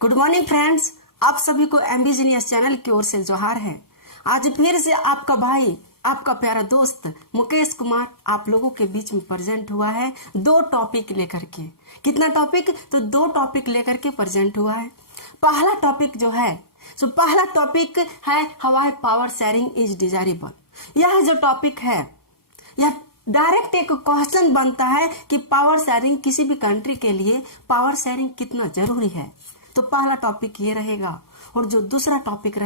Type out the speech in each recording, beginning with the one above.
Good morning friends, आप सभी को एमबी जीनियस चैनल की ओर से जोहार है। आज फिर से आपका भाई, आपका प्यारा दोस्त मुकेश कुमार आप लोगों के बीच में प्रेजेंट हुआ है दो टॉपिक लेकर के। कितना टॉपिक? तो दो टॉपिक लेकर के प्रेजेंट हुआ है। पहला टॉपिक जो है पहला टॉपिक है हवाई पावर शेयरिंग इज डिजायरेबल। यह जो टॉपिक है यह डायरेक्ट एक क्वेश्चन बनता है कि पावर शेयरिंग किसी भी कंट्री के लिए पावर शेयरिंग कितना जरूरी है। तो पहला टॉपिक ये रहेगा। और जो दूसरा टॉपिक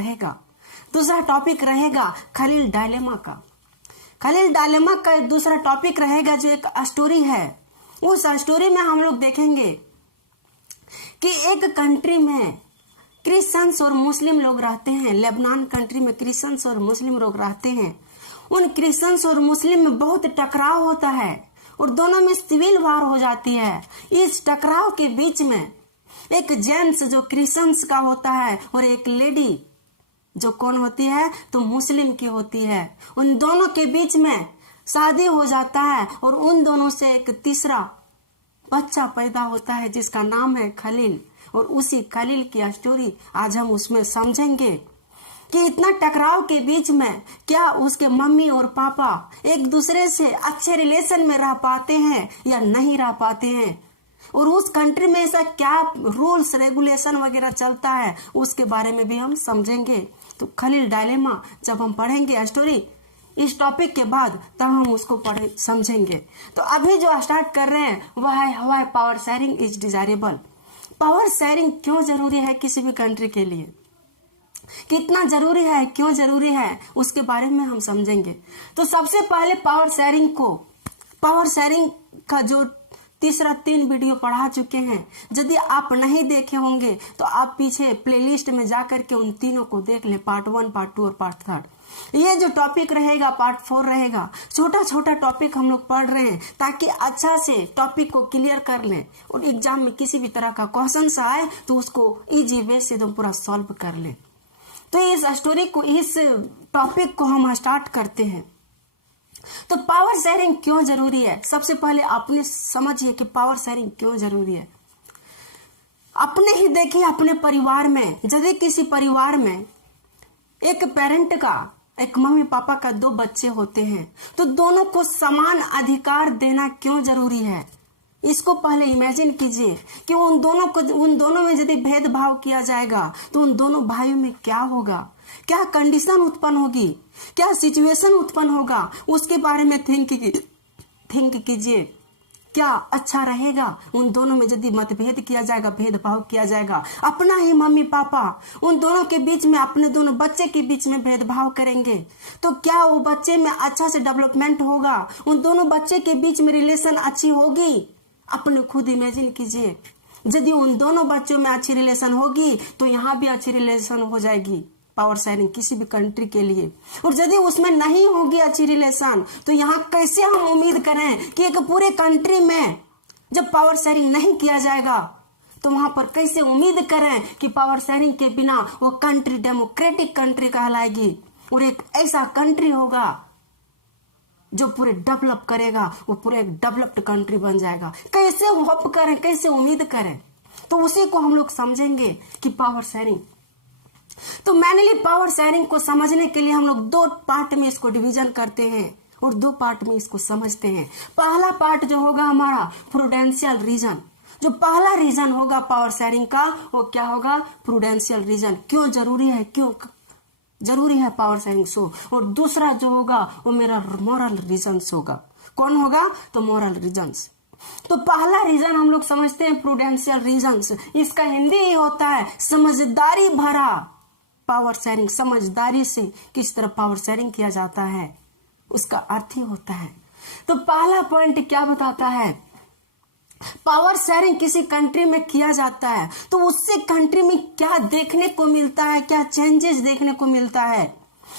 रहेगा खलील डायलेमा का। खलील डायलेमा का दूसरा टॉपिक रहेगा जो एक स्टोरी है। उस स्टोरी में हम लोग देखेंगे कि एक कंट्री में क्रिश्चियंस और मुस्लिम लोग रहते हैं। लेबनान कंट्री में क्रिश्चियंस और मुस्लिम लोग रहते हैं। उन क्रिश्चियंस और मुस्लिम में बहुत टकराव होता है और दोनों में सिविल वार हो जाती है। इस टकराव के बीच में एक जेंट्स जो क्रिश्चियंस का होता है और एक लेडी जो कौन होती है तो मुस्लिम की होती है। उन दोनों के बीच में शादी हो जाता है और उन दोनों से एक तीसरा बच्चा पैदा होता है जिसका नाम है खलील। और उसी खलील की स्टोरी आज हम उसमें समझेंगे कि इतना टकराव के बीच में क्या उसके मम्मी और पापा एक दूसरे से अच्छे रिलेशन में रह पाते हैं या नहीं रह पाते हैं, और उस कंट्री में ऐसा क्या रूल्स रेगुलेशन वगैरह चलता है उसके बारे में भी हम समझेंगे। तो खलील डायलेमा जब हम पढ़ेंगे स्टोरी इस टॉपिक के बाद तब हम उसको समझेंगे। तो अभी जो स्टार्ट कर रहे हैं वह है हवाई power sharing is desirable. Power sharing क्यों जरूरी है किसी भी कंट्री के लिए, कितना जरूरी है, क्यों जरूरी है, उसके बारे में हम समझेंगे। तो सबसे पहले पावर शेयरिंग का जो तीसरा 3 वीडियो पढ़ा चुके हैं। यदि आप नहीं देखे होंगे तो आप पीछे प्लेलिस्ट में जाकर के उन तीनों को देख ले, पार्ट 1, पार्ट 2 और पार्ट 3। ये जो टॉपिक रहेगा पार्ट 4 रहेगा। छोटा छोटा टॉपिक हम लोग पढ़ रहे हैं ताकि अच्छा से टॉपिक को क्लियर कर लें और एग्जाम में किसी भी तरह का क्वेश्चन आए तो उसको इजी वे से एकदम पूरा सॉल्व कर ले। तो इस स्टोरी को, इस टॉपिक को हम स्टार्ट करते हैं। तो पावर शेयरिंग क्यों जरूरी है, सबसे पहले आपने समझिए कि पावर शेयरिंग क्यों जरूरी है। अपने ही देखिए अपने परिवार में, यदि किसी परिवार में एक पेरेंट का, एक मम्मी पापा का 2 बच्चे होते हैं तो दोनों को समान अधिकार देना क्यों जरूरी है। इसको पहले इमेजिन कीजिए कि उन दोनों में यदि भेदभाव किया जाएगा तो उन दोनों भाइयों में क्या होगा, क्या कंडीशन उत्पन्न होगी, क्या सिचुएशन उत्पन्न होगा, उसके बारे में थिंक कीजिए। क्या अच्छा रहेगा उन दोनों में यदि मतभेद किया जाएगा, भेदभाव किया जाएगा। अपना ही मम्मी पापा उन दोनों के बीच में, अपने दोनों बच्चे के बीच में भेदभाव करेंगे तो क्या वो बच्चे में अच्छा से डेवलपमेंट होगा, उन दोनों बच्चे के बीच में रिलेशन अच्छी होगी। अपने खुद इमेजिन कीजिए, यदि उन दोनों बच्चों में अच्छी रिलेशन होगी तो यहाँ भी अच्छी रिलेशन हो जाएगी पावर शेयरिंग किसी भी कंट्री के लिए। और यदि उसमें नहीं होगी अच्छी रिलेशन तो यहाँ कैसे हम उम्मीद करें कि एक पूरे कंट्री में जब पावर शेयरिंग नहीं किया जाएगा तो वहां पर कैसे उम्मीद करें कि पावर शेयरिंग के बिना वो कंट्री डेमोक्रेटिक कंट्री कहलाएगी और एक ऐसा कंट्री होगा जो पूरे डेवलप करेगा, वो पूरे एक डेवलप्ड कंट्री बन जाएगा। कैसे होप करें, कैसे उम्मीद करें, तो उसी को हम लोग समझेंगे कि पावर शेयरिंग। तो मैनली पावर शेयरिंग को समझने के लिए हम लोग 2 पार्ट में इसको डिवीजन करते हैं और 2 पार्ट में इसको समझते हैं। पहला पार्ट जो होगा हमारा प्रूडेंशियल रीजन। जो पहला रीजन होगा पावर शेयरिंग का वो क्या होगा, प्रूडेंशियल रीजन। क्यों जरूरी है, क्यों जरूरी है पावर शेयरिंग सो। और दूसरा जो होगा वो मेरा मोरल रीजन्स होगा। कौन होगा तो मोरल रीजन्स। तो पहला रीजन हम लोग समझते हैं प्रूडेंशियल रीजन्स। इसका हिंदी ही होता है समझदारी भरा पावर शेयरिंग। समझदारी से किस तरह पावर शेयरिंग किया जाता है उसका अर्थ ही होता है। तो पहला पॉइंट क्या बताता है, पावर शेयरिंग किसी कंट्री में किया जाता है तो उससे कंट्री में क्या देखने को मिलता है, क्या चेंजेस देखने को मिलता है,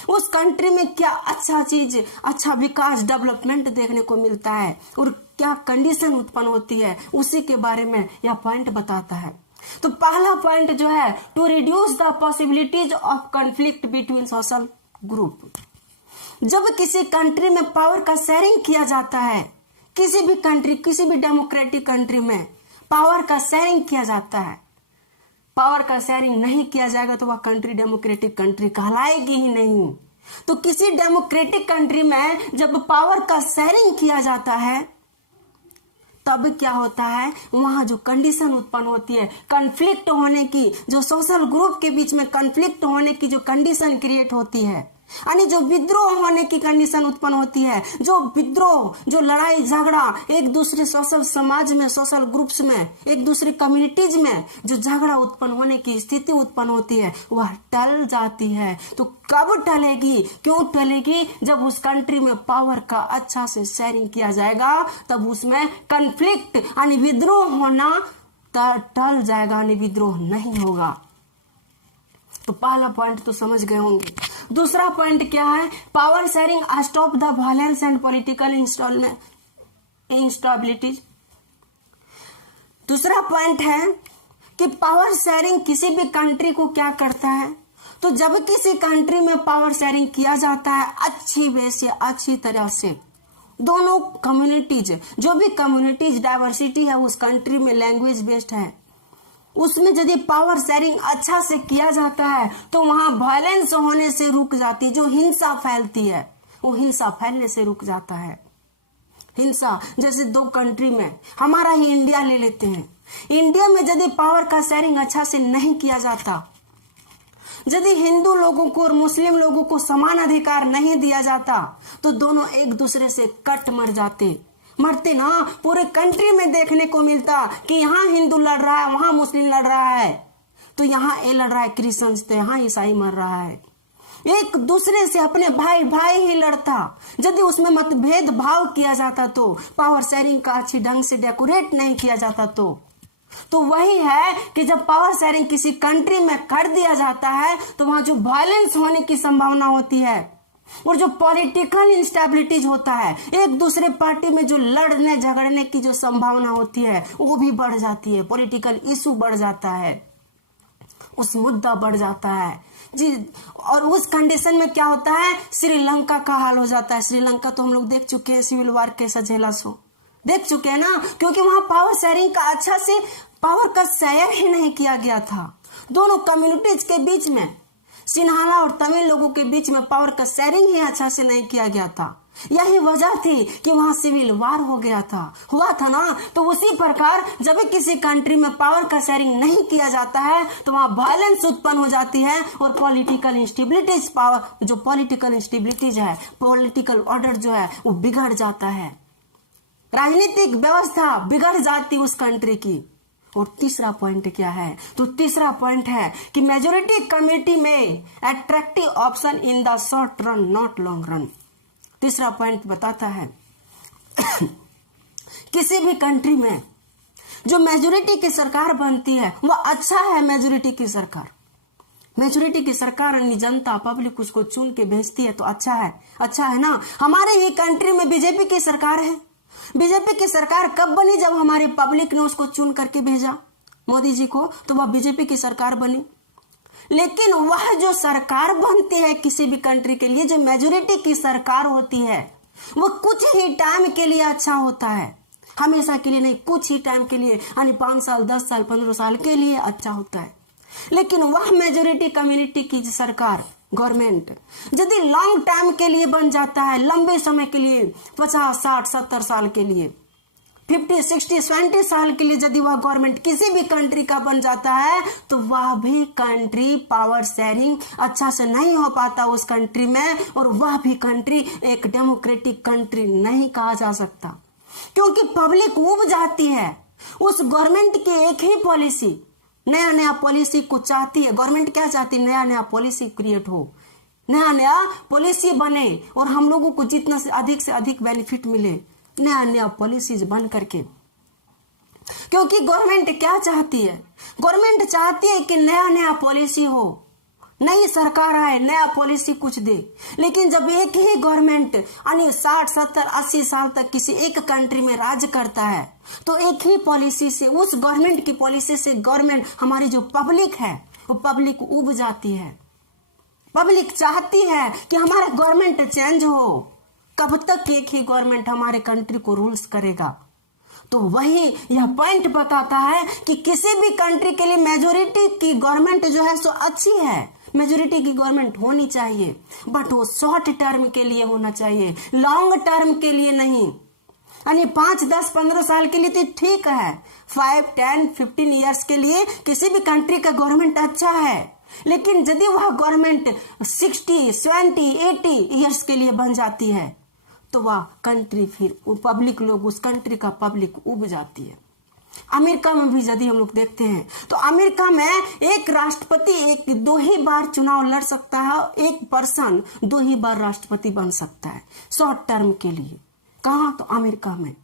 उस कंट्री में क्या अच्छा चीज, अच्छा विकास, डेवलपमेंट देखने को मिलता है और क्या कंडीशन उत्पन्न होती है, उसी के बारे में यह पॉइंट बताता है। तो पहला पॉइंट जो है to reduce the possibilities of conflict between social group. जब किसी कंट्री में पावर का शेयरिंग किया जाता है, किसी भी कंट्री, किसी भी डेमोक्रेटिक कंट्री में पावर का शेयरिंग किया जाता है पावर का शेयरिंग नहीं किया जाएगा तो वह कंट्री डेमोक्रेटिक कंट्री कहलाएगी ही नहीं। तो किसी डेमोक्रेटिक कंट्री में जब पावर का शेयरिंग किया जाता है तब क्या होता है, वहां जो कंडीशन उत्पन्न होती है कन्फ्लिक्ट होने की, जो सोशल ग्रुप के बीच में कन्फ्लिक्ट होने की जो कंडीशन क्रिएट होती है, यानी जो विद्रोह होने की कंडीशन उत्पन्न होती है, जो विद्रोह, जो लड़ाई झगड़ा एक दूसरे सोशल समाज में, सोशल ग्रुप्स में, एक दूसरे कम्युनिटीज में जो झगड़ा उत्पन्न होने की स्थिति उत्पन्न होती है वह टल जाती है। तो कब टलेगी, क्यों टलेगी? जब उस कंट्री में पावर का अच्छा से शेयरिंग किया जाएगा तब उसमें कन्फ्लिक्ट यानी विद्रोह होना टल जाएगा, यानी विद्रोह नहीं होगा। तो पहला पॉइंट तो समझ गए होंगे। दूसरा पॉइंट क्या है? Power sharing stop the violence and political instabilities. दूसरा पॉइंट है कि पावर शेयरिंग किसी भी कंट्री को क्या करता है, तो जब किसी कंट्री में पावर शेयरिंग किया जाता है अच्छी वे से, अच्छी तरह से, दोनों कम्युनिटीज, जो भी कम्युनिटीज डाइवर्सिटी है उस कंट्री में, लैंग्वेज बेस्ड है, उसमें यदि पावर शेयरिंग अच्छा से किया जाता है तो वहां वायलेंस होने से रुक जाती है। जो हिंसा फैलती है वो हिंसा फैलने से रुक जाता है। हिंसा जैसे दो कंट्री में, हमारा ही इंडिया ले लेते हैं, इंडिया में यदि पावर का शेयरिंग अच्छा से नहीं किया जाता, यदि हिंदू लोगों को और मुस्लिम लोगों को समान अधिकार नहीं दिया जाता तो दोनों एक दूसरे से कट मरते ना। पूरे कंट्री में देखने को मिलता कि यहाँ हिंदू लड़ रहा है, वहां मुस्लिम लड़ रहा है, तो यहाँ ये लड़ रहा है क्रिश्चियन, तो यहाँ ईसाई मर रहा है। एक दूसरे से अपने भाई भाई ही लड़ता। यदि उसमें मतभेद भाव किया जाता तो, पावर शेयरिंग का अच्छी ढंग से डेकोरेट नहीं किया जाता तो वही है कि जब पावर शेयरिंग किसी कंट्री में कर दिया जाता है तो वहां जो वायलेंस होने की संभावना होती है और जो पॉलिटिकल इंस्टेबिलिटीज होता है, एक दूसरे पार्टी में जो लड़ने झगड़ने की जो संभावना होती है वो भी बढ़ जाती है, पॉलिटिकल इशू बढ़ जाता है, उस मुद्दा बढ़ जाता है जी। और उस कंडीशन में क्या होता है, श्रीलंका का हाल हो जाता है। श्रीलंका तो हम लोग देख चुके हैं, सिविल वार कैसा झेला सो देख चुके हैं ना, क्योंकि वहां पावर शेयरिंग का अच्छा से पावर का शेयर ही नहीं किया गया था। दोनों कम्युनिटीज के बीच में, सिन्हाला और तमिल लोगों के बीच में पावर का शेयरिंग ही अच्छा से नहीं किया गया था। यही वजह थी कि वहां सिविल वार हो गया था, हुआ था ना। तो उसी प्रकार जब किसी कंट्री में पावर का शेयरिंग नहीं किया जाता है तो वहां वायलेंस उत्पन्न हो जाती है और पॉलिटिकल इंस्टेबिलिटीज, पावर जो पॉलिटिकल इंस्टेबिलिटीज है, पॉलिटिकल ऑर्डर जो है वो बिगड़ जाता है, राजनीतिक व्यवस्था बिगड़ जाती उस कंट्री की। और तीसरा पॉइंट क्या है, तो तीसरा पॉइंट है कि मेजोरिटी कम्युनिटी में attractive option in the short run not long run. तीसरा पॉइंट बताता है किसी भी कंट्री में जो मेजोरिटी की सरकार बनती है वो अच्छा है। मेजोरिटी की सरकार यानी जनता, पब्लिक उसको चुन के भेजती है तो अच्छा है ना। हमारे ही कंट्री में बीजेपी की सरकार है। बीजेपी की सरकार कब बनी, जब हमारे पब्लिक ने उसको चुन करके भेजा मोदी जी को, तो वह बीजेपी की सरकार बनी। लेकिन वह जो सरकार बनती है किसी भी कंट्री के लिए, जो मेजोरिटी की सरकार होती है, वो कुछ ही टाइम के लिए अच्छा होता है, हमेशा के लिए नहीं, कुछ ही टाइम के लिए, यानी 5 साल 10 साल 15 साल के लिए अच्छा होता है। लेकिन वह मेजोरिटी कम्युनिटी की सरकार, गवर्नमेंट यदि लॉन्ग टाइम के लिए बन जाता है, लंबे समय के लिए, 50 60 70 साल के लिए, 50 60 70 साल के लिए यदि वह गवर्नमेंट किसी भी कंट्री का बन जाता है तो वह भी कंट्री पावर शेयरिंग अच्छा से नहीं हो पाता उस कंट्री में, और वह भी कंट्री एक डेमोक्रेटिक कंट्री नहीं कहा जा सकता, क्योंकि पब्लिक उब जाती है उस गवर्नमेंट की एक ही पॉलिसी, नया पॉलिसी को चाहती है। गवर्नमेंट क्या चाहती है, नया पॉलिसी क्रिएट हो, नया पॉलिसी बने और हम लोगों को जितना से अधिक बेनिफिट मिले, नया पॉलिसीज बन करके। क्योंकि गवर्नमेंट क्या चाहती है, गवर्नमेंट चाहती है कि नया पॉलिसी हो, नई सरकार आए, नया पॉलिसी कुछ दे। लेकिन जब एक ही गवर्नमेंट यानी 60 70 80 साल तक किसी एक कंट्री में राज करता है तो एक ही पॉलिसी से, उस गवर्नमेंट की पॉलिसी से गवर्नमेंट, हमारी जो पब्लिक है वो पब्लिक उब जाती है। पब्लिक चाहती है कि हमारा गवर्नमेंट चेंज हो। कब तक एक ही गवर्नमेंट हमारे कंट्री को रूल्स करेगा? तो वही यह पॉइंट बताता है कि किसी भी कंट्री के लिए मेजोरिटी की गवर्नमेंट जो है सो अच्छी है, मेजोरिटी की गवर्नमेंट होनी चाहिए, बट वो शॉर्ट टर्म के लिए होना चाहिए, लॉन्ग टर्म के लिए नहीं। यानी 5, 10, 15 साल के लिए तो ठीक है, 5, 10, 15 ईयर्स के लिए किसी भी कंट्री का गवर्नमेंट अच्छा है, लेकिन यदि वह गवर्नमेंट 60, 70, 80 ईयर्स के लिए बन जाती है तो वह कंट्री फिर पब्लिक लोग उस कंट्री का पब्लिक उब जाती है। अमेरिका में भी यदि हम लोग देखते हैं तो अमेरिका में एक राष्ट्रपति 2 ही बार चुनाव लड़ सकता है, एक पर्सन 2 ही बार राष्ट्रपति बन सकता है शॉर्ट टर्म के लिए। कहाँ? तो अमेरिका में।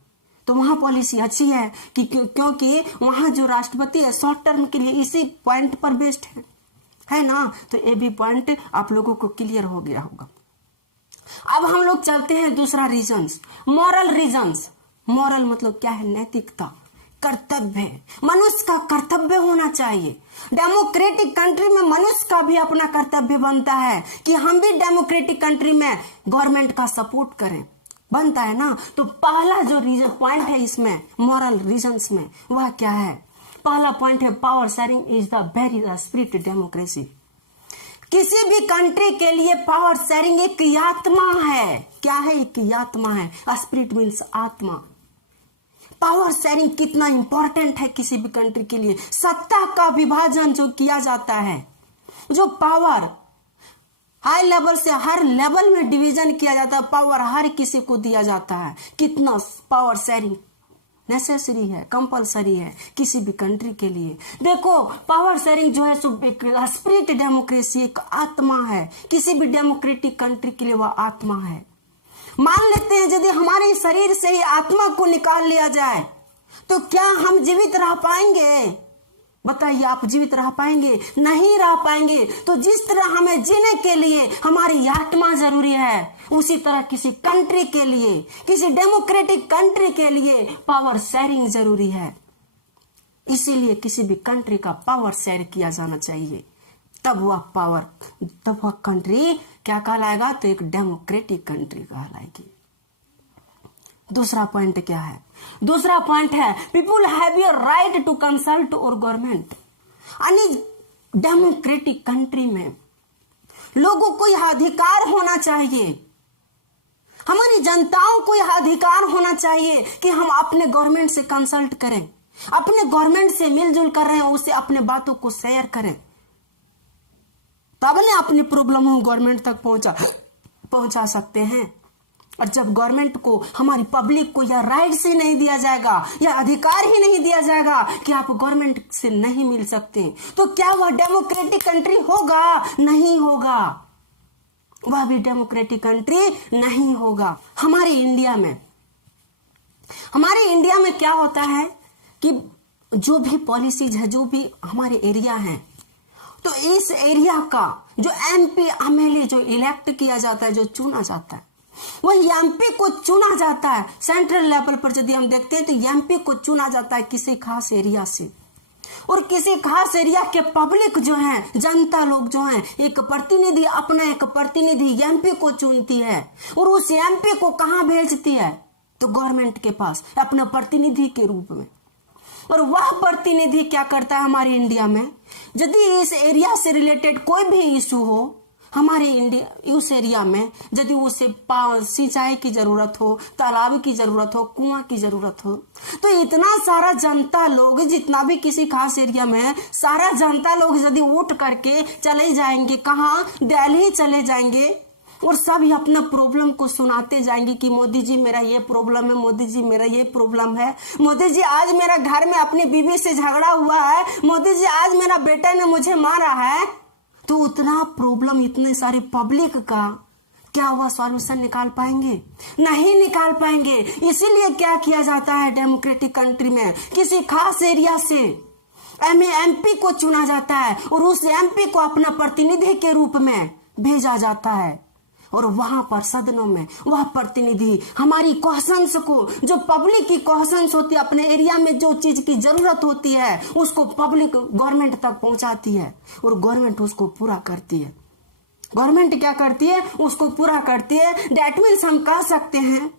तो वहां पॉलिसी अच्छी है कि क्योंकि वहां जो राष्ट्रपति है शॉर्ट टर्म के लिए इसी पॉइंट पर बेस्ड है ना। तो ये भी पॉइंट आप लोगों को क्लियर हो गया होगा। अब हम लोग चलते हैं दूसरा रीजंस, मॉरल रीजंस। मॉरल मतलब क्या है? नैतिकता, कर्तव्य। मनुष्य का कर्तव्य होना चाहिए। डेमोक्रेटिक कंट्री में मनुष्य का भी अपना कर्तव्य बनता है कि हम भी डेमोक्रेटिक कंट्री में गवर्नमेंट का सपोर्ट करें, बनता है ना। तो पहला जो रीजन पॉइंट है इसमें मॉरल रीजंस में वह क्या है? पहला पॉइंट है power sharing is the very spirit democracy. किसी भी कंट्री के लिए पावर शेयरिंग एक आत्मा है। क्या है? एक आत्मा है। स्पिरिट मीन्स आत्मा। पावर शेयरिंग कितना इंपॉर्टेंट है किसी भी कंट्री के लिए। सत्ता का विभाजन जो किया जाता है, जो पावर हाई लेवल से हर लेवल में डिवीजन किया जाता है, पावर हर किसी को दिया जाता है। कितना पावर शेयरिंग नेसेसरी है, कंपलसरी है किसी भी कंट्री के लिए। देखो पावर शेयरिंग जो है सो एक स्पिरिट डेमोक्रेसी, एक आत्मा है। किसी भी डेमोक्रेटिक कंट्री के लिए वह आत्मा है। मान लेते हैं यदि हमारे शरीर से ही आत्मा को निकाल लिया जाए तो क्या हम जीवित रह पाएंगे? बताइए, आप जीवित रह पाएंगे? नहीं रह पाएंगे। तो जिस तरह हमें जीने के लिए हमारी आत्मा जरूरी है, उसी तरह किसी कंट्री के लिए, किसी डेमोक्रेटिक कंट्री के लिए पावर शेयरिंग जरूरी है। इसीलिए किसी भी कंट्री का पावर शेयर किया जाना चाहिए, तब वह कंट्री क्या कहलाएगा? तो एक डेमोक्रेटिक कंट्री कहलाएगी। दूसरा पॉइंट क्या है? दूसरा पॉइंट है people have your right to consult और गवर्नमेंट। यानी डेमोक्रेटिक कंट्री में लोगों को यह अधिकार होना चाहिए, हमारी जनताओं को यह अधिकार होना चाहिए कि हम अपने गवर्नमेंट से कंसल्ट करें, अपने गवर्नमेंट से मिलजुल कर रहे हैं उससे अपने बातों को शेयर करें, तब ने अपनी प्रॉब्लम गवर्नमेंट तक पहुंचा सकते हैं। और जब गवर्नमेंट को, हमारी पब्लिक को यह राइट्स ही नहीं दिया जाएगा, यह अधिकार ही नहीं दिया जाएगा कि आप गवर्नमेंट से नहीं मिल सकते, तो क्या वह डेमोक्रेटिक कंट्री होगा? नहीं होगा, वह भी डेमोक्रेटिक कंट्री नहीं होगा। हमारे इंडिया में क्या होता है कि जो भी पॉलिसीज है, जो भी हमारे एरिया है, तो इस एरिया का जो MP MLA जो इलेक्ट किया जाता है, जो चुना जाता है, वही MP को चुना जाता है। सेंट्रल लेवल पर यदि हम देखते हैं तो MP को चुना जाता है किसी खास एरिया से, और किसी खास एरिया के पब्लिक जो है, जनता लोग जो है, एक प्रतिनिधि, अपना एक प्रतिनिधि MP को चुनती है, और उस MP को कहाँ भेजती है? तो गवर्नमेंट के पास अपने प्रतिनिधि के रूप में। और वह प्रतिनिधि क्या करता है हमारे इंडिया में? यदि इस एरिया से रिलेटेड कोई भी इशू हो हमारे इंडिया, उस एरिया में यदि उसे सिंचाई की जरूरत हो, तालाब की जरूरत हो, कुआं की जरूरत हो, तो इतना सारा जनता लोग, जितना भी किसी खास एरिया में है, सारा जनता लोग यदि उठ करके चले जाएंगे, कहाँ? दिल्ली चले जाएंगे, और सब ही अपना प्रॉब्लम को सुनाते जाएंगे कि मोदी जी मेरा ये प्रॉब्लम है, मोदी जी मेरा ये प्रॉब्लम है, मोदी जी आज मेरा घर में अपनी बीवी से झगड़ा हुआ है, मोदी जी आज मेरा बेटा ने मुझे मारा है। तो उतना प्रॉब्लम इतने सारे पब्लिक का क्या हुआ सॉल्यूशन निकाल पाएंगे? नहीं निकाल पाएंगे। इसीलिए क्या किया जाता है डेमोक्रेटिक कंट्री में, किसी खास एरिया से MP को चुना जाता है, और उस MP को अपना प्रतिनिधि के रूप में भेजा जाता है, और वहां पर सदनों में वह प्रतिनिधि हमारी क्वेश्चंस को, जो पब्लिक की क्वेश्चंस होती है, अपने एरिया में जो चीज की जरूरत होती है, उसको पब्लिक गवर्नमेंट तक पहुंचाती है, और गवर्नमेंट उसको पूरा करती है। गवर्नमेंट क्या करती है? उसको पूरा करती है। दैट मीन्स हम कह सकते हैं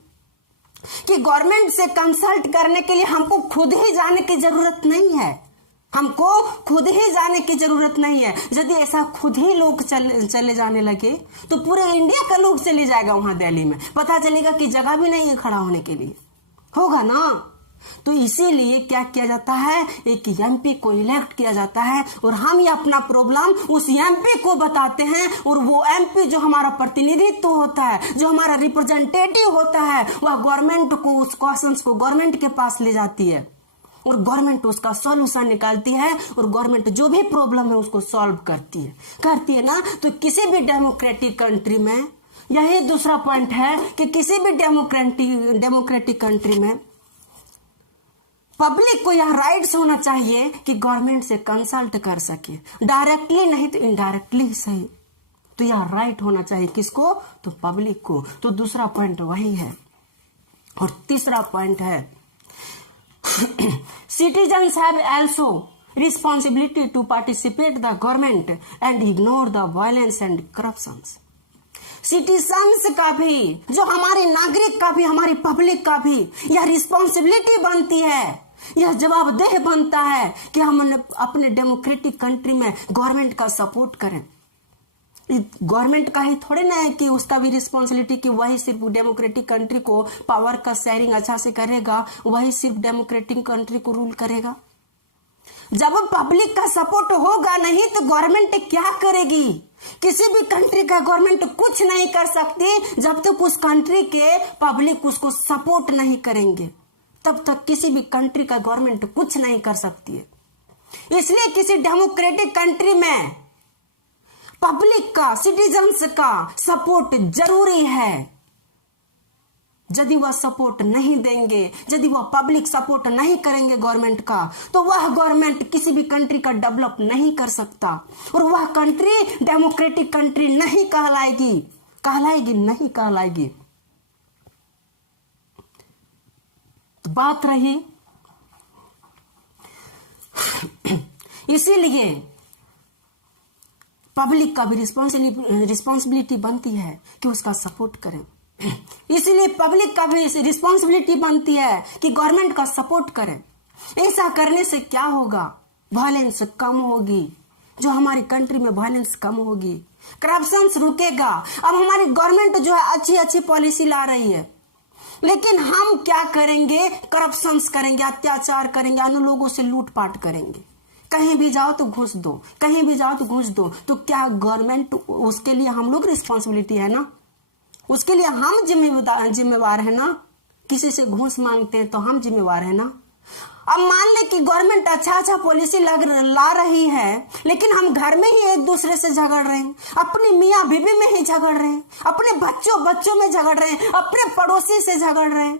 कि गवर्नमेंट से कंसल्ट करने के लिए हमको खुद ही जाने की जरूरत नहीं है, हमको खुद ही जाने की जरूरत नहीं है। यदि ऐसा खुद ही लोग चले जाने लगे तो पूरे इंडिया का लोग चले जाएगा वहां दिल्ली में, पता चलेगा कि जगह भी नहीं है खड़ा होने के लिए, होगा ना। तो इसीलिए क्या किया जाता है, एक एमपी को इलेक्ट किया जाता है और हम ये अपना प्रॉब्लम उस एमपी को बताते हैं, और वो एमपी जो हमारा प्रतिनिधित्व होता है, जो हमारा रिप्रेजेंटेटिव होता है, वह गवर्नमेंट को उस क्वेश्चंस को गवर्नमेंट के पास ले जाती है और गवर्नमेंट उसका सॉल्यूशन निकालती है और गवर्नमेंट जो भी प्रॉब्लम है उसको सॉल्व करती है ना। तो किसी भी डेमोक्रेटिक कंट्री में यही दूसरा पॉइंट है कि किसी भी डेमोक्रेटिक कंट्री में पब्लिक को यह राइट्स होना चाहिए कि गवर्नमेंट से कंसल्ट कर सके, डायरेक्टली नहीं तो इनडायरेक्टली ही सही। तो यह राइट होना चाहिए किसको, तो पब्लिक को। तो दूसरा पॉइंट वही है। और तीसरा पॉइंट है citizens have also responsibility to participate the government and ignore the violence and corruptions। Citizens का भी, जो हमारे नागरिक का भी, हमारी पब्लिक का भी यह रिस्पॉन्सिबिलिटी बनती है, यह जवाबदेह बनता है कि हम अपने डेमोक्रेटिक कंट्री में गवर्नमेंट का सपोर्ट करें। गवर्नमेंट का ही थोड़े ना है कि उसका भी रिस्पॉन्सिबिलिटी कि वही सिर्फ डेमोक्रेटिक कंट्री को पावर का शेयरिंग अच्छा से करेगा, वही सिर्फ डेमोक्रेटिक कंट्री को रूल करेगा। जब पब्लिक का सपोर्ट होगा नहीं तो गवर्नमेंट क्या करेगी। किसी भी कंट्री का गवर्नमेंट कुछ नहीं कर सकती जब तक उस कंट्री के पब्लिक उसको सपोर्ट नहीं करेंगे, तब तक किसी भी कंट्री का गवर्नमेंट कुछ नहीं कर सकती है। इसलिए किसी डेमोक्रेटिक कंट्री में पब्लिक का, सिटीजन्स का सपोर्ट जरूरी है। यदि वह सपोर्ट नहीं देंगे, यदि वह पब्लिक सपोर्ट नहीं करेंगे गवर्नमेंट का, तो वह गवर्नमेंट किसी भी कंट्री का डेवलप नहीं कर सकता और वह कंट्री डेमोक्रेटिक कंट्री नहीं कहलाएगी। तो बात रही, इसीलिए पब्लिक का भी रिस्पॉन्सिबिलिटी बनती है कि उसका सपोर्ट करें। इसलिए पब्लिक का भी रिस्पॉन्सिबिलिटी बनती है कि गवर्नमेंट का सपोर्ट करें। ऐसा करने से क्या होगा, वायलेंस कम होगी, जो हमारी कंट्री में वायलेंस कम होगी, करप्शन रुकेगा। अब हमारी गवर्नमेंट जो है अच्छी अच्छी पॉलिसी ला रही है, लेकिन हम क्या करेंगे, करप्शन करेंगे, अत्याचार करेंगे, अन्य लोगों से लूटपाट करेंगे। कहीं भी जाओ तो घूस दो, कहीं भी जाओ तो घूस दो। तो क्या गवर्नमेंट, उसके लिए हम लोग रिस्पॉन्सिबिलिटी है ना, उसके लिए हम जिम्मेवार है ना। किसी से घूस मांगते हैं तो हम जिम्मेवार है ना। अब मान ले कि गवर्नमेंट अच्छा पॉलिसी ला रही है, लेकिन हम घर में ही एक दूसरे से झगड़ रहे हैं, अपनी मियाँ बीवी में ही झगड़ रहे हैं, अपने बच्चों में झगड़ रहे हैं, अपने पड़ोसी से झगड़ रहे हैं,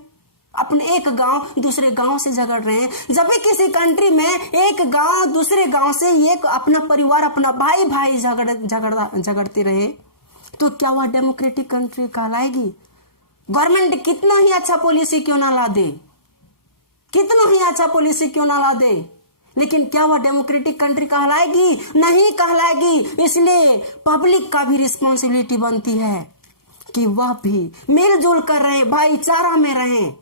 अपने एक गांव दूसरे गांव से झगड़ रहे हैं। जब भी किसी कंट्री में एक गांव दूसरे गांव से एक अपना परिवार, अपना भाई झगड़ते रहे, तो क्या वह डेमोक्रेटिक कंट्री कहलाएगी। गवर्नमेंट कितना ही अच्छा पॉलिसी क्यों ना ला दे, लेकिन क्या वह डेमोक्रेटिक कंट्री कहलाएगी, नहीं कहलाएगी। इसलिए पब्लिक का भी रिस्पॉन्सिबिलिटी बनती है कि वह भी मिलजुल कर रहे, भाईचारा में रहें,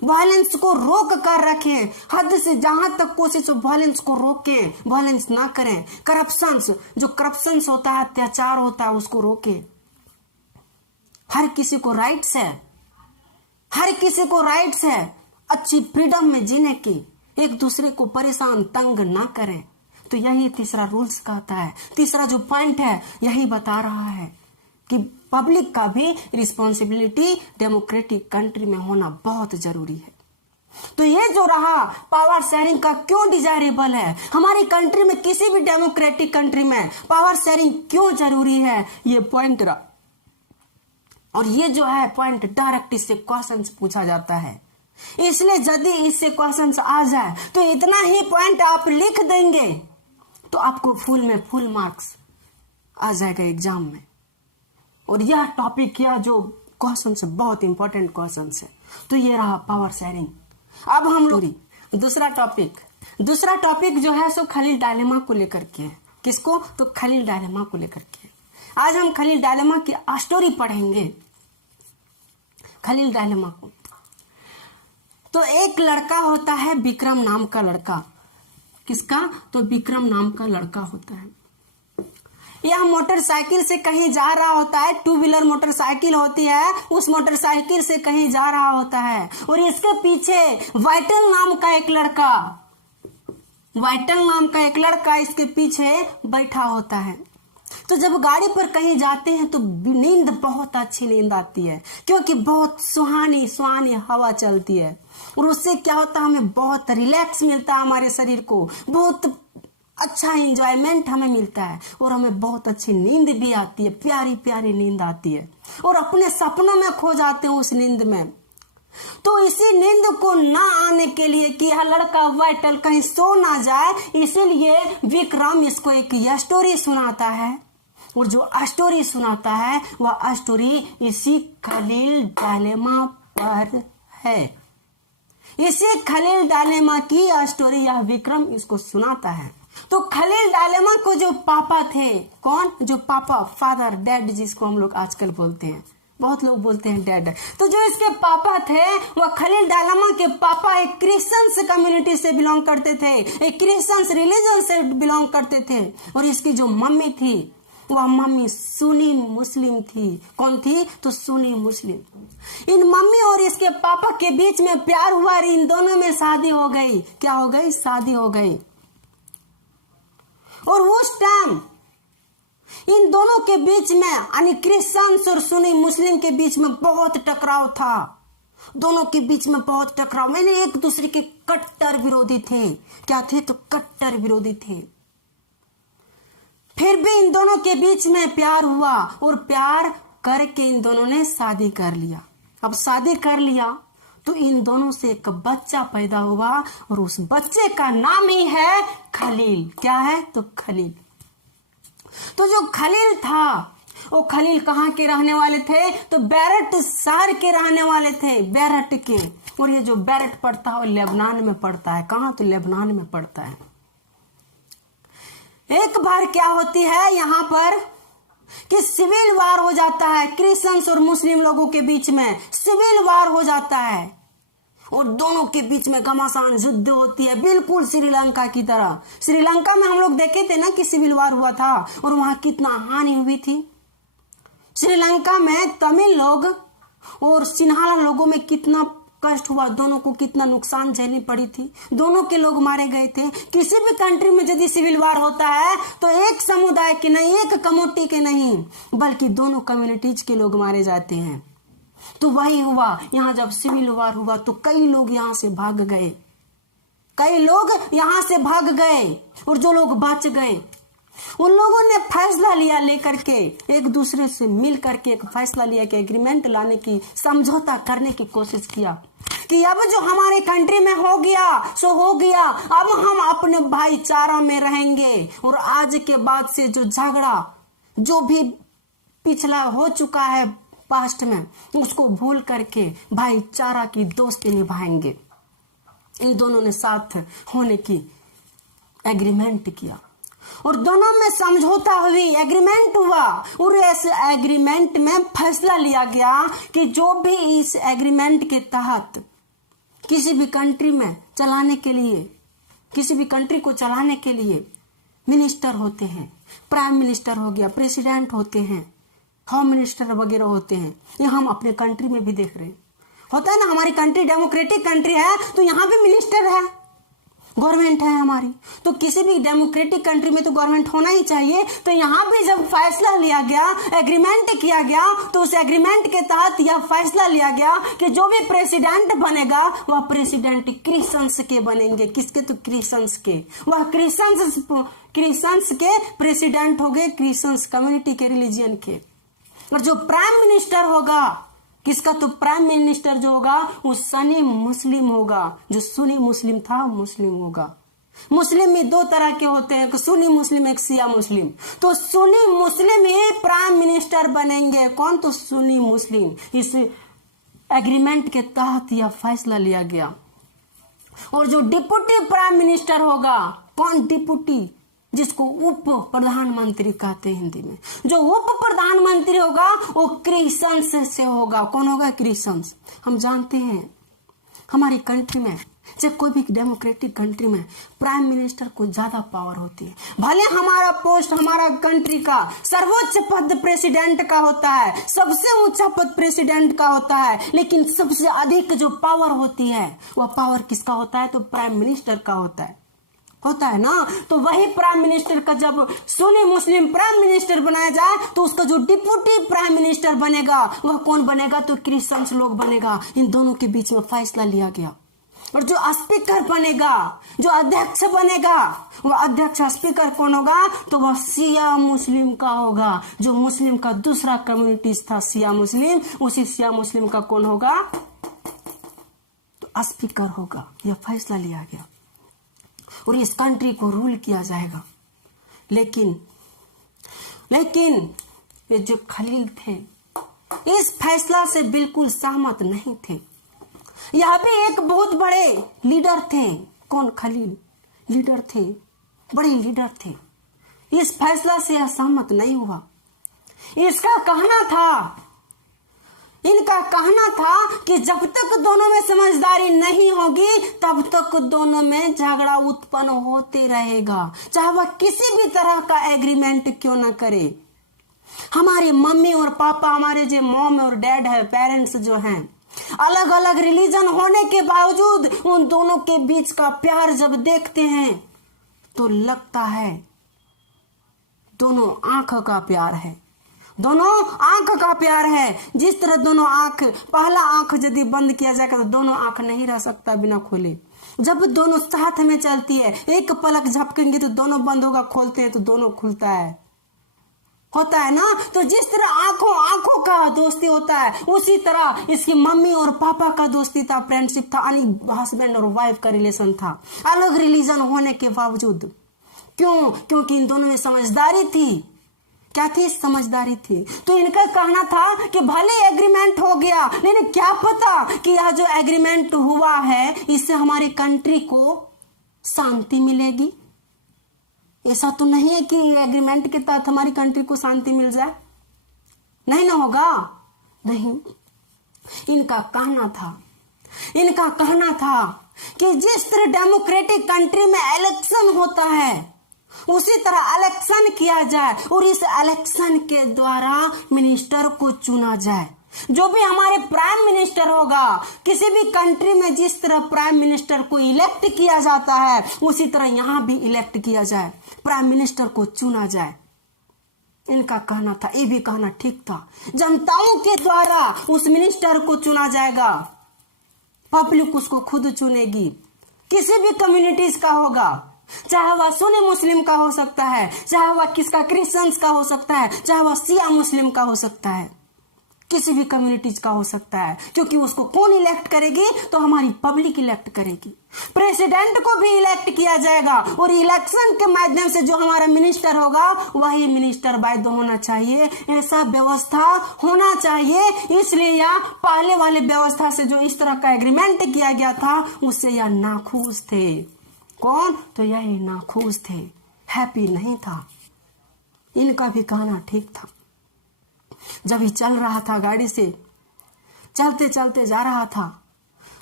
वायलेंस को रोक कर रखें, हद से जहां तक कोशिश हो वायलेंस को रोकें, वायलेंस ना करें। जो करप्शन होता है, अत्याचार होता है, उसको रोकें। हर किसी को राइट्स है, अच्छी फ्रीडम में जीने की, एक दूसरे को परेशान तंग ना करें। तो यही तीसरा रूल्स कहता है, तीसरा जो पॉइंट है यही बता रहा है कि पब्लिक का भी रिस्पॉन्सिबिलिटी डेमोक्रेटिक कंट्री में होना बहुत जरूरी है। तो ये जो रहा पावर शेयरिंग का क्यों डिजायरेबल है, हमारी कंट्री में किसी भी डेमोक्रेटिक कंट्री में पावर शेयरिंग क्यों जरूरी है, ये पॉइंट रहा। और ये जो है पॉइंट डायरेक्ट इससे क्वेश्चन पूछा जाता है, इसलिए यदि इससे क्वेश्चन आ जाए तो इतना ही पॉइंट आप लिख देंगे तो आपको फुल मार्क्स आ जाएगा एग्जाम में। और यह टॉपिक, यह जो क्वेश्चन है बहुत इंपॉर्टेंट क्वेश्चन है। तो ये रहा पावर शेयरिंग। अब हम लोग दूसरा टॉपिक जो है सो खलील डायलेमा को लेकर के है। किसको, तो खलील डायलेमा को लेकर के। आज हम खलील डायलेमा की स्टोरी पढ़ेंगे। खलील डायलेमा को तो एक लड़का होता है विक्रम नाम का लड़का। किसका? तो विक्रम नाम का लड़का होता है। यह मोटरसाइकिल से कहीं जा रहा होता है, टू व्हीलर मोटरसाइकिल होती है, उस मोटरसाइकिल से कहीं जा रहा होता है और इसके पीछे वाइटल नाम का एक लड़का इसके पीछे बैठा होता है। तो जब गाड़ी पर कहीं जाते हैं तो नींद, बहुत अच्छी नींद आती है, क्योंकि बहुत सुहानी सुहानी हवा चलती है और उससे क्या होता है, हमें बहुत रिलैक्स मिलता है, हमारे शरीर को बहुत अच्छा एंजॉयमेंट हमें मिलता है और हमें बहुत अच्छी नींद भी आती है, प्यारी प्यारी नींद आती है और अपने सपनों में खो जाते हैं उस नींद में। तो इसी नींद को ना आने के लिए कि यह लड़का वाइटल कहीं सो ना जाए, इसीलिए विक्रम इसको एक यह स्टोरी सुनाता है और जो स्टोरी सुनाता है वह स्टोरी इसी खलील डालेमा पर है। इसी खलील डालेमा की स्टोरी यह विक्रम इसको सुनाता है। तो खलील डालेमा को जो पापा थे, कौन? जो पापा, फादर, डैड जिसको हम लोग आजकल बोलते हैं, बहुत लोग बोलते हैं डैड। तो जो इसके पापा थे वह खलील डालेमा के पापा एक क्रिश्चियंस कम्युनिटी से बिलोंग करते थे, एक क्रिश्चियंस रिलीजन से बिलोंग करते थे और इसकी जो मम्मी थी वह मम्मी सुन्नी मुस्लिम थी। कौन थी? तो सुन्नी मुस्लिम। इन मम्मी और इसके पापा के बीच में प्यार हुआ, इन दोनों में शादी हो गई। क्या हो गई? शादी हो गई। और उस टाइम इन दोनों के बीच में, यानी क्रिश्चियंस और सुन्नी मुस्लिम के बीच में बहुत टकराव था। दोनों के बीच में बहुत टकराव, मैंने एक दूसरे के कट्टर विरोधी थे। क्या थे? तो कट्टर विरोधी थे। फिर भी इन दोनों के बीच में प्यार हुआ और प्यार करके इन दोनों ने शादी कर लिया। अब शादी कर लिया तो इन दोनों से एक बच्चा पैदा हुआ और उस बच्चे का नाम ही है खलील। क्या है? तो खलील। तो जो खलील था वो खलील कहाँ के रहने वाले थे? तो बैरट शहर के रहने वाले थे, बैरट के। और ये जो बैरट पड़ता है वो लेबनान में पड़ता है। कहाँ? तो लेबनान में पड़ता है। एक बार क्या होती है यहाँ पर कि सिविल वार हो जाता है, क्रिश्चियंस और मुस्लिम लोगों के बीच में सिविल वार हो जाता है और दोनों के बीच में घमासान युद्ध होती है, बिल्कुल श्रीलंका की तरह। श्रीलंका में हम लोग देखे थे ना कि सिविल वार हुआ था और वहां कितना हानि हुई थी। श्रीलंका में तमिल लोग और सिन्हाला लोगों में कितना कष्ट हुआ, दोनों को कितना नुकसान झेलनी पड़ी थी, दोनों के लोग मारे गए थे। किसी भी कंट्री में यदि सिविल वार होता है तो एक समुदाय के नहीं, एक कम्युनिटी के नहीं, बल्कि दोनों कम्युनिटीज के लोग मारे जाते हैं। तो वही हुआ यहाँ, जब सिविल वार हुआ तो कई लोग यहाँ से भाग गए, कई लोग यहाँ से भाग गए और जो लोग बच गए उन लोगों ने फैसला लिया, लेकर के एक दूसरे से मिल करके एक फैसला लिया कि एग्रीमेंट लाने की, समझौता करने की कोशिश किया कि अब जो हमारे कंट्री में हो गया सो हो गया, अब हम अपने भाईचारा में रहेंगे और आज के बाद से जो झगड़ा जो भी पिछला हो चुका है पास्ट में उसको भूल करके भाईचारा की दोस्ती निभाएंगे। इन दोनों ने साथ होने की एग्रीमेंट किया और दोनों में समझौता हुई, एग्रीमेंट हुआ और इस एग्रीमेंट में फैसला लिया गया कि जो भी इस एग्रीमेंट के तहत किसी भी कंट्री में चलाने के लिए, किसी भी कंट्री को चलाने के लिए मिनिस्टर होते हैं, प्राइम मिनिस्टर हो गया, प्रेसिडेंट होते हैं, होम मिनिस्टर वगैरह होते हैं। ये हम अपने कंट्री में भी देख रहे हैं, होता है ना। हमारी कंट्री डेमोक्रेटिक कंट्री है तो यहाँ भी मिनिस्टर है, गवर्नमेंट है हमारी। तो किसी भी डेमोक्रेटिक कंट्री में तो गवर्नमेंट होना ही चाहिए। तो यहाँ भी जब फैसला लिया गया, एग्रीमेंट किया गया, तो उस एग्रीमेंट के तहत यह फैसला लिया गया कि जो भी प्रेसिडेंट बनेगा वह प्रेसिडेंट क्रिश्चियंस के बनेंगे। किसके? तो क्रिश्चियंस के। वह क्रिश्चियंस के प्रेसिडेंट हो गए, क्रिश्चियंस कम्युनिटी के, रिलीजियन के। और जो प्राइम मिनिस्टर होगा किसका? तो प्राइम मिनिस्टर जो होगा वो सनी मुस्लिम होगा। जो सुन्नी मुस्लिम था मुस्लिम होगा। मुस्लिम में दो तरह के होते हैं, एक सुन्नी मुस्लिम, एक शिया मुस्लिम। तो सुन्नी मुस्लिम ही प्राइम मिनिस्टर बनेंगे। कौन? तो सुन्नी मुस्लिम। इस एग्रीमेंट के तहत यह फैसला लिया गया। और जो डिप्टी प्राइम मिनिस्टर होगा, कौन? डिप्टी, जिसको उप प्रधानमंत्री कहते हैं हिंदी में। जो उप प्रधानमंत्री होगा वो क्रिश्चियंस से होगा। कौन होगा? क्रिश्चियंस। हम जानते हैं हमारी कंट्री में, चाहे कोई भी डेमोक्रेटिक कंट्री में, प्राइम मिनिस्टर को ज्यादा पावर होती है। भले हमारा पोस्ट, हमारा कंट्री का सर्वोच्च पद प्रेसिडेंट का होता है, सबसे ऊंचा पद प्रेसिडेंट का होता है, लेकिन सबसे अधिक जो पावर होती है वह पावर किसका होता है? तो प्राइम मिनिस्टर का होता है ना। तो वही प्राइम मिनिस्टर का जब सुन्नी मुस्लिम प्राइम मिनिस्टर बनाया जाए तो उसका जो डिप्यूटी प्राइम मिनिस्टर बनेगा वह कौन बनेगा? तो क्रिश्चियंस लोग बनेगा। इन दोनों के बीच में फैसला लिया गया। और जो स्पीकर बनेगा, जो अध्यक्ष बनेगा, वह अध्यक्ष स्पीकर कौन होगा? तो वह शिया मुस्लिम का होगा। जो मुस्लिम का दूसरा कम्युनिटीज था शिया मुस्लिम, उसी शिया मुस्लिम का कौन होगा? तो स्पीकर होगा। यह फैसला लिया गया और इस कंट्री को रूल किया जाएगा। लेकिन ये जो खलील थे इस फैसला से बिल्कुल सहमत नहीं थे। यह भी एक बहुत बड़े लीडर थे। कौन? खलील लीडर थे, बड़े लीडर थे। इस फैसला से यह सहमत नहीं हुआ। इनका कहना था कि जब तक दोनों में समझदारी नहीं होगी तब तक दोनों में झगड़ा उत्पन्न होते रहेगा, चाहे वह किसी भी तरह का एग्रीमेंट क्यों ना करे। हमारे मम्मी और पापा, हमारे जो मॉम और डैड है, पेरेंट्स जो हैं, अलग अलग रिलीजन होने के बावजूद उन दोनों के बीच का प्यार जब देखते हैं तो लगता है दोनों आंख का प्यार है, दोनों आंख का प्यार है। जिस तरह दोनों आंख, पहला आंख यदि बंद किया जाएगा तो दोनों आंख नहीं रह सकता बिना खोले। जब दोनों साथ में चलती है, एक पलक झपकेंगे तो दोनों बंद होगा, खोलते हैं तो दोनों खुलता है, होता है ना। तो जिस तरह आंखों का दोस्ती होता है, उसी तरह इसकी मम्मी और पापा का दोस्ती था, फ्रेंडशिप था, हस्बैंड और वाइफ का रिलेशन था, अलग रिलीजन होने के बावजूद। क्यों? क्योंकि इन दोनों में समझदारी थी। क्या थी? समझदारी थी। तो इनका कहना था कि भले एग्रीमेंट हो गया, लेकिन क्या पता कि यह जो एग्रीमेंट हुआ है इससे हमारी कंट्री को शांति मिलेगी। ऐसा तो नहीं है कि एग्रीमेंट के तहत हमारी कंट्री को शांति मिल जाए, नहीं ना होगा, नहीं। इनका कहना था कि जिस तरह डेमोक्रेटिक कंट्री में इलेक्शन होता है उसी तरह इलेक्शन किया जाए और इस इलेक्शन के द्वारा मिनिस्टर को चुना जाए। जो भी हमारे प्राइम मिनिस्टर होगा, किसी भी कंट्री में जिस तरह प्राइम मिनिस्टर को इलेक्ट किया जाता है उसी तरह यहां भी इलेक्ट किया जाए, प्राइम मिनिस्टर को चुना जाए। इनका कहना था, ये भी कहना ठीक था। जनताओं के द्वारा उस मिनिस्टर को चुना जाएगा, पब्लिक उसको खुद चुनेगी। किसी भी कम्युनिटीज का होगा, चाहे वह सुन्नी मुस्लिम का हो सकता है, चाहे वह किसका क्रिश्चियंस का हो सकता है, चाहे वह शिया मुस्लिम का हो सकता है, किसी भी कम्युनिटीज का हो सकता है। क्योंकि उसको कौन इलेक्ट करेगी? तो हमारी पब्लिक इलेक्ट करेगी। प्रेसिडेंट को भी इलेक्ट किया जाएगा और इलेक्शन के माध्यम से जो हमारा मिनिस्टर होगा वही मिनिस्टर बाध्य होना चाहिए। ऐसा व्यवस्था होना चाहिए। इसलिए यह पहले वाले व्यवस्था से जो इस तरह का एग्रीमेंट किया गया था उससे यह नाखुश थे। कौन? तो यही नाखुश थे, हैप्पी नहीं था। इनका भी कहना ठीक था। जब ही चल रहा था, गाड़ी से चलते चलते जा रहा था,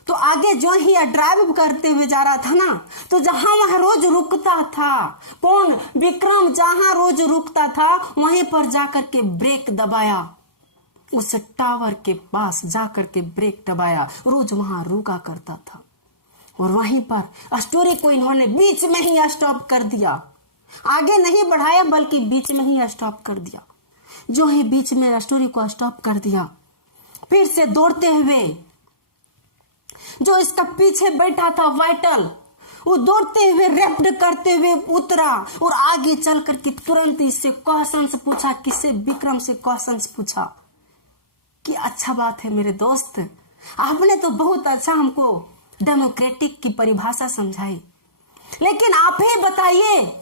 तो आगे जो ही ड्राइव करते हुए जा रहा था ना, तो जहां वहां रोज रुकता था, कौन? विक्रम जहां रोज रुकता था वहीं पर जाकर के ब्रेक दबाया, उस टावर के पास जाकर के ब्रेक दबाया, रोज वहां रुका करता था। और वहीं पर स्टोरी को इन्होंने बीच में ही स्टॉप कर दिया, आगे नहीं बढ़ाया बल्कि बीच में ही स्टॉप कर दिया। जो ही बीच में स्टोरी को स्टॉप कर दिया, फिर से दौड़ते हुए जो इसका पीछे बैठा था वाइटल, वो दौड़ते हुए रेप्ट करते हुए उतरा और आगे चल करके तुरंत इससे क्वेश्चंस पूछा। किससे? विक्रम से क्वेश्चंस पूछा कि अच्छा बात है मेरे दोस्त, आपने तो बहुत अच्छा हमको डेमोक्रेटिक की परिभाषा समझाई, लेकिन आप ही बताइए,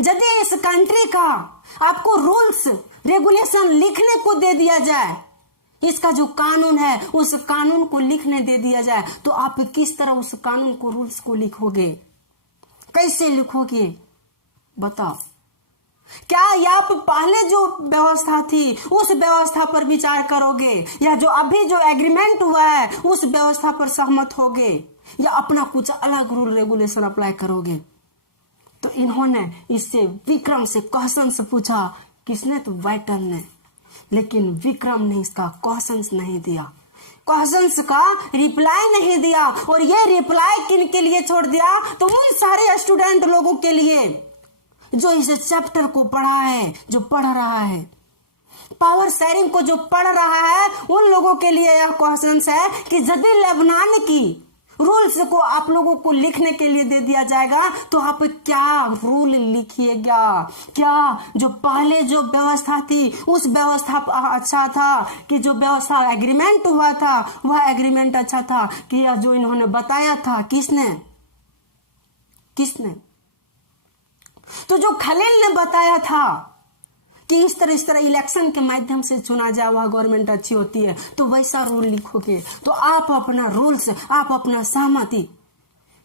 यदि इस कंट्री का आपको रूल्स रेगुलेशन लिखने को दे दिया जाए, इसका जो कानून है उस कानून को लिखने दे दिया जाए, तो आप किस तरह उस कानून को, रूल्स को लिखोगे? कैसे लिखोगे? बताओ। क्या आप पहले जो व्यवस्था थी उस व्यवस्था पर विचार करोगे, या जो अभी जो एग्रीमेंट हुआ है उस व्यवस्था पर सहमत होगे, या अपना कुछ अलग रूल रेगुलेशन अप्लाई करोगे? तो इन्होंने इससे विक्रम से क्वेश्चन पूछा। किसने? तो वाइटल ने। लेकिन विक्रम ने इसका क्वेश्चन नहीं दिया, क्वेश्चंस का रिप्लाई नहीं दिया। और ये रिप्लाई किन के लिए छोड़ दिया? तो उन सारे स्टूडेंट लोगों के लिए जो इस चैप्टर को पढ़ा है, जो पढ़ रहा है, पावर शेयरिंग को जो पढ़ रहा है, उन लोगों के लिए यह क्वेश्चन है कि यदि लेबनान की रूल्स को आप लोगों को लिखने के लिए दे दिया जाएगा तो आप क्या रूल लिखिएगा? क्या जो पहले जो व्यवस्था थी उस व्यवस्था अच्छा था, कि जो व्यवस्था एग्रीमेंट हुआ था वह एग्रीमेंट अच्छा था, कि यह जो इन्होंने बताया था किसने? तो जो खलील ने बताया था कि इस तरह इलेक्शन के माध्यम से चुना जाए वह गवर्नमेंट अच्छी होती है, तो वैसा रूल लिखोगे तो आप अपना रूल्स, आप अपना सहमति,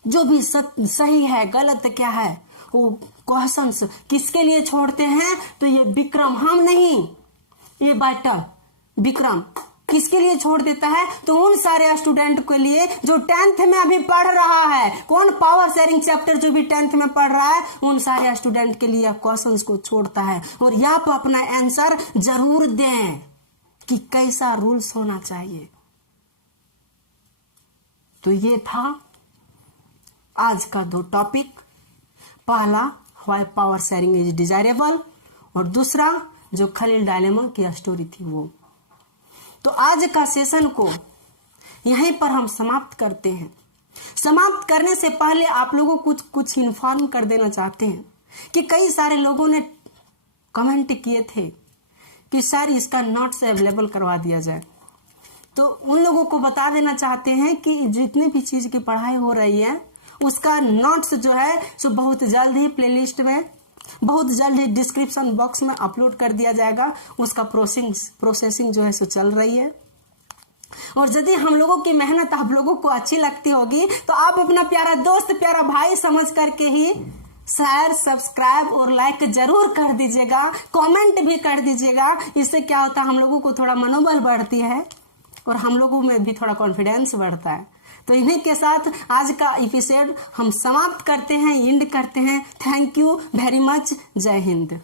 जो भी सही है गलत क्या है, वो क्वेश्चंस किसके लिए छोड़ते हैं? तो ये विक्रम, हम नहीं, ये वाइटल विक्रम किसके लिए छोड़ देता है? तो उन सारे स्टूडेंट के लिए जो 10th में अभी पढ़ रहा है। कौन? पावर शेयरिंग चैप्टर जो भी 10th में पढ़ रहा है, उन सारे स्टूडेंट के लिए क्वेश्चंस को छोड़ता है। और यहाँ पर अपना आंसर जरूर दें कि कैसा रूल्स होना चाहिए। तो ये था आज का 2 टॉपिक। पहला, why power sharing is desirable, और दूसरा जो खलील डायलेमा की स्टोरी थी वो। तो आज का सेशन को यहीं पर हम समाप्त करते हैं। समाप्त करने से पहले आप लोगों को कुछ इन्फॉर्म कर देना चाहते हैं कि कई सारे लोगों ने कमेंट किए थे कि सर इसका नोट्स अवेलेबल करवा दिया जाए। तो उन लोगों को बता देना चाहते हैं कि जितनी भी चीज की पढ़ाई हो रही है उसका नोट्स जो है सो बहुत जल्द ही प्लेलिस्ट में, बहुत जल्द ही डिस्क्रिप्शन बॉक्स में अपलोड कर दिया जाएगा। उसका प्रोसेसिंग जो है सो चल रही है। और यदि हम लोगों की मेहनत आप लोगों को अच्छी लगती होगी तो आप अपना प्यारा दोस्त, प्यारा भाई समझ करके ही शेयर, सब्सक्राइब और लाइक जरूर कर दीजिएगा, कमेंट भी कर दीजिएगा। इससे क्या होता है, हम लोगों को थोड़ा मनोबल बढ़ती है और हम लोगों में भी थोड़ा कॉन्फिडेंस बढ़ता है। तो इन्हीं के साथ आज का एपिसोड हम समाप्त करते हैं, एंड करते हैं। Thank you very much. जय हिंद।